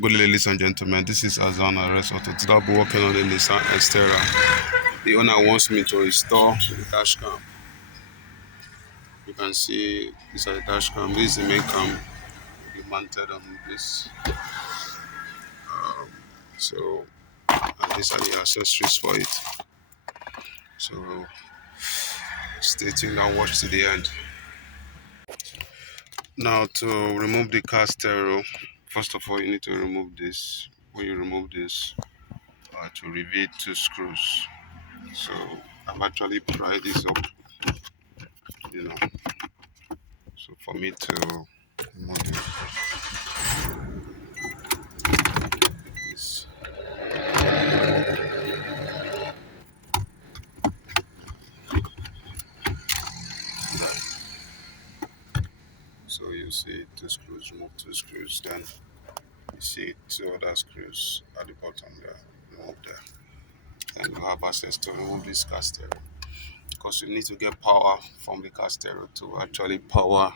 Good ladies and gentlemen, this is Azan Arrest Auto. Today I'll be working on the Nissan Xterra. The owner wants me to install the dash cam. You can see this is the dash cam. This is the main cam. Be mounted on this. So, and these are the accessories for it. So, stay tuned and watch to the end. Now, to remove the car stereo, first of all, you need to remove this. When you remove this, to reveal two screws. So, I've actually pried this up, you know. So for me to remove this, so you see two screws, remove two screws, then you see two other screws at the bottom there, remove there. And you have access to remove this car stereo, because you need to get power from the car stereo to actually power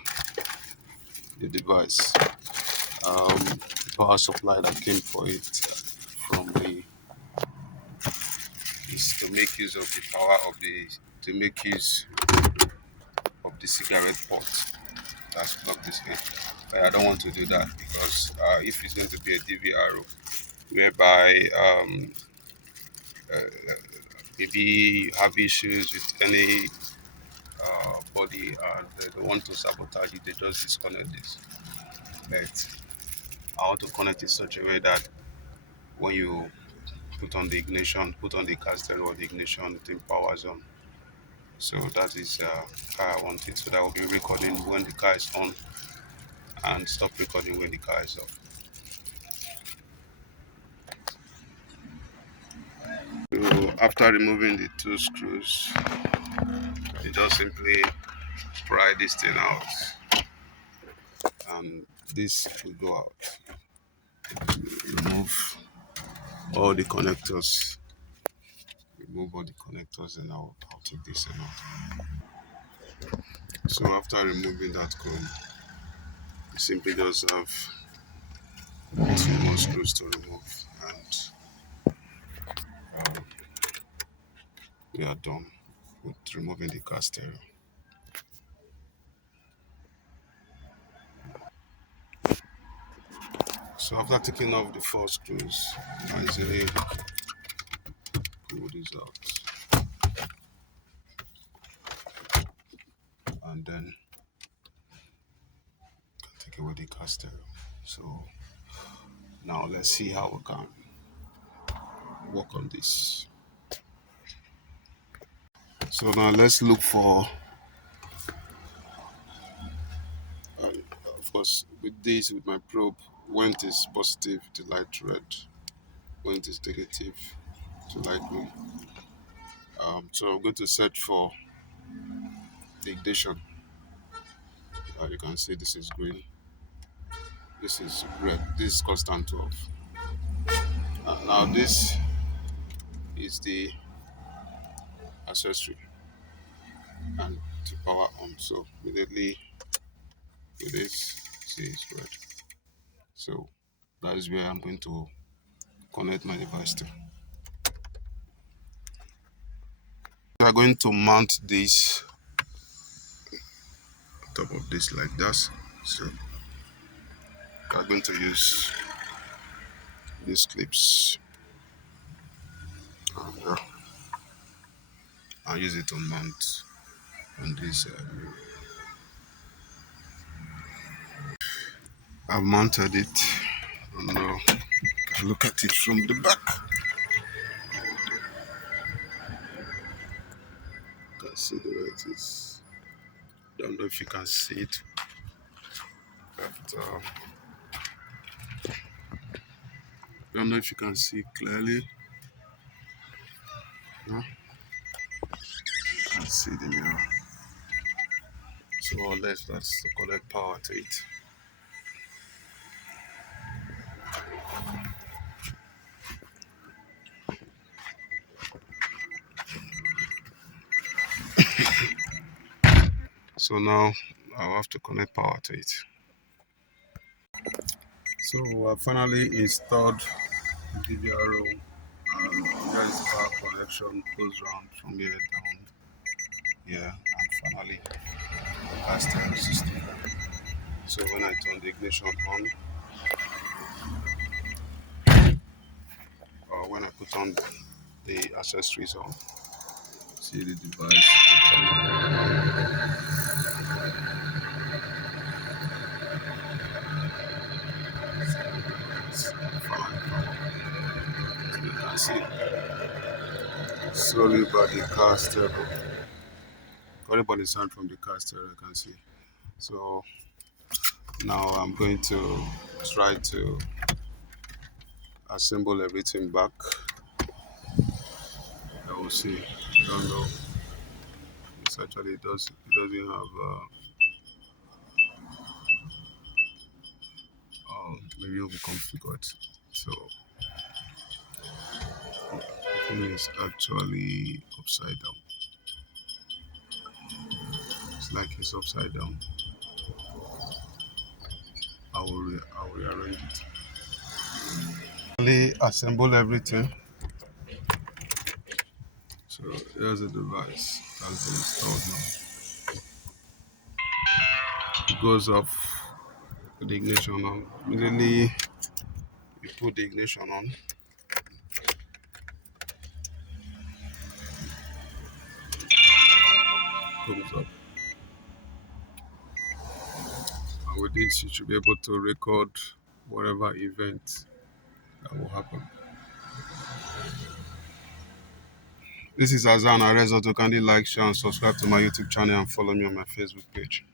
the device. The power supply that came for it from the is to make use of the power of the to make use of the cigarette port that's plugged this in. But I don't want to do that because if it's going to be a DVR whereby uh, maybe you have issues with any body and they don't want to sabotage it, they just disconnect this. But I want to connect it such a way that when you put on the ignition, put on the caster or the ignition, the thing powers on. So that is how I want it. So that will be recording when the car is on and stop recording when the car is off. So after removing the two screws, you just simply pry this thing out and this will go out. Remove all the connectors. Remove all the connectors and I'll take this out. So after removing that comb, you simply just have two more screws to remove and we are done with removing the car stereo. So after taking off the four screws, I easily pull this out and then take away the car stereo. So now let's see how we can work on this. So now let's look for, of course, with my probe, when it is positive, the light red, when it is negative, the light green. So I'm going to search for the ignition. You can see this is green, this is red, this is constant 12. Now this is the accessory and to power on. So immediately with this, see it's red. So that is where I'm going to connect my device to. We are going to mount this on top of this like that. So we are going to use these clips and I'll use it to mount on this. I've mounted it and look at it from the back. You can see the way it is. Don't know if you can see it, but don't know if you can see clearly. No? You can see the mirror. So let's connect power to it. So now I'll have to connect power to it. So I finally installed the DVR, and there is power connection goes round from here down here, and finally the car steering system. So when I turn the ignition on, or when I put on the accessories on, see the device. It's fine. So you can see slowly by the car steering, only by the sound from the car steering I can see. So now I'm going to try to assemble everything back. I will see. I don't know. It's actually it doesn't have maybe it will be configured. So the thing is actually upside down. It's like it's upside down. I will rearrange it. Finally assemble everything. So here's the device that's been installed now. It goes off with the ignition on. Immediately you put the ignition on, comes up. And with this you should be able to record whatever event that will happen. This is Azan Arezo. Kindly like, share, and subscribe to my YouTube channel and follow me on my Facebook page.